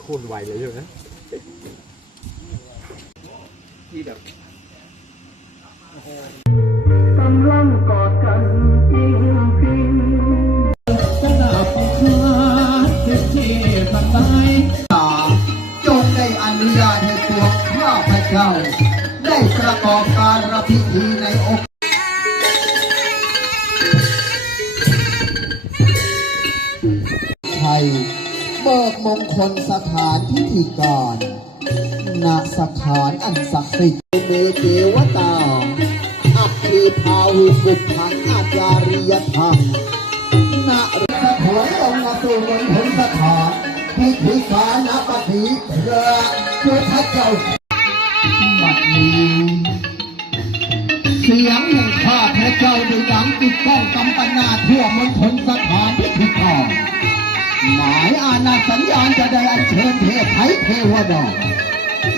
โคตรไวเลยใช่ไหมที่แบบกำลังกอดกันจริงจริงสนับขาเต็มที่ทำไมจงได้อนุญาตให้ตัวข้าพเจ้า ได้ประกอบการรับพิธีในองค์ มงคลสถานพิธีการณสถานอันศักดิ์สิทธิ์เมเทวตาอัคคีพาหุบุพันอาจาริยธรรมณสถานองค์มาสู่มณฑลสถานพิธีการณบัดนี้พระพุทธเจ้าบัดนี้เสียงแห่งข้าพระเจ้าได้ดังติดก้อง เทพไทยเทวดา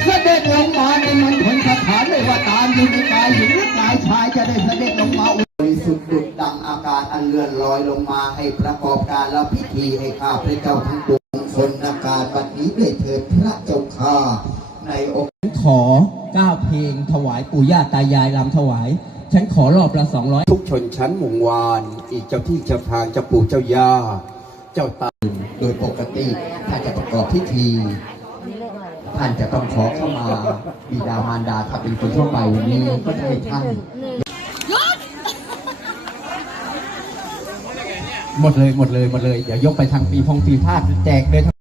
เสด็จลงมาในมณฑลสถานไม่ว่าตามอยู่ในกายหญิงหรือกายชายจะได้เสด็จลงมาบริสุทธิ์ดุจดังอากาศอันเลื่อนลอยลงมาให้ประกอบการและพิธีให้ข้าพระเจ้าทั้งปวงคนอากาศบัดนี้ได้เถิดพระเจ้าข้าในองค์ขอเก้าเพลงถวายปู่ย่าตายายรำถวายฉันขอรอบละสองร้อยทุกชนชั้นหมู่วานอีกเจ้าที่เจ้าทางเจ้าปู่เจ้าย่า เจ้าตาโดยปกติถ้าจะประกอบพิธี ท่านจะต้องขอเข้ามาบิดามารดาถ้าเป็นคนทั่วไปวันนี้ก็จะให้ท่านหมดเลยหมดเลยหมดเลย เดี๋ยวยกไปทางปีพงปีพาดแจกเลย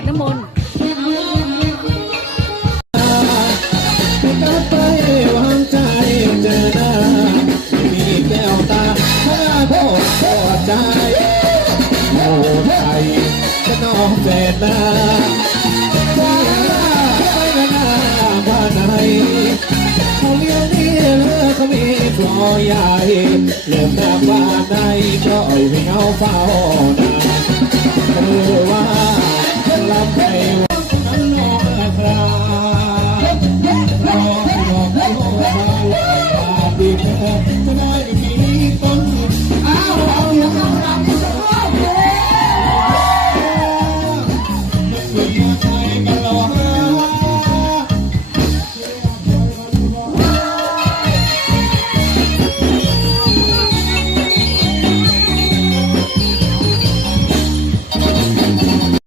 ขันน้ำมนต์จะไปวางใจเจอหน้ามีแก้วตาข้าโทษโทษใจโอ้ไทยจะนองเจนาว่าไปหน้าบ้านไหนเขาเลี้ยงนี่เลือเขามีคลอใหญ่เริ่มหน้าบ้านไหนก็เอาให้เอาเฝ้านา day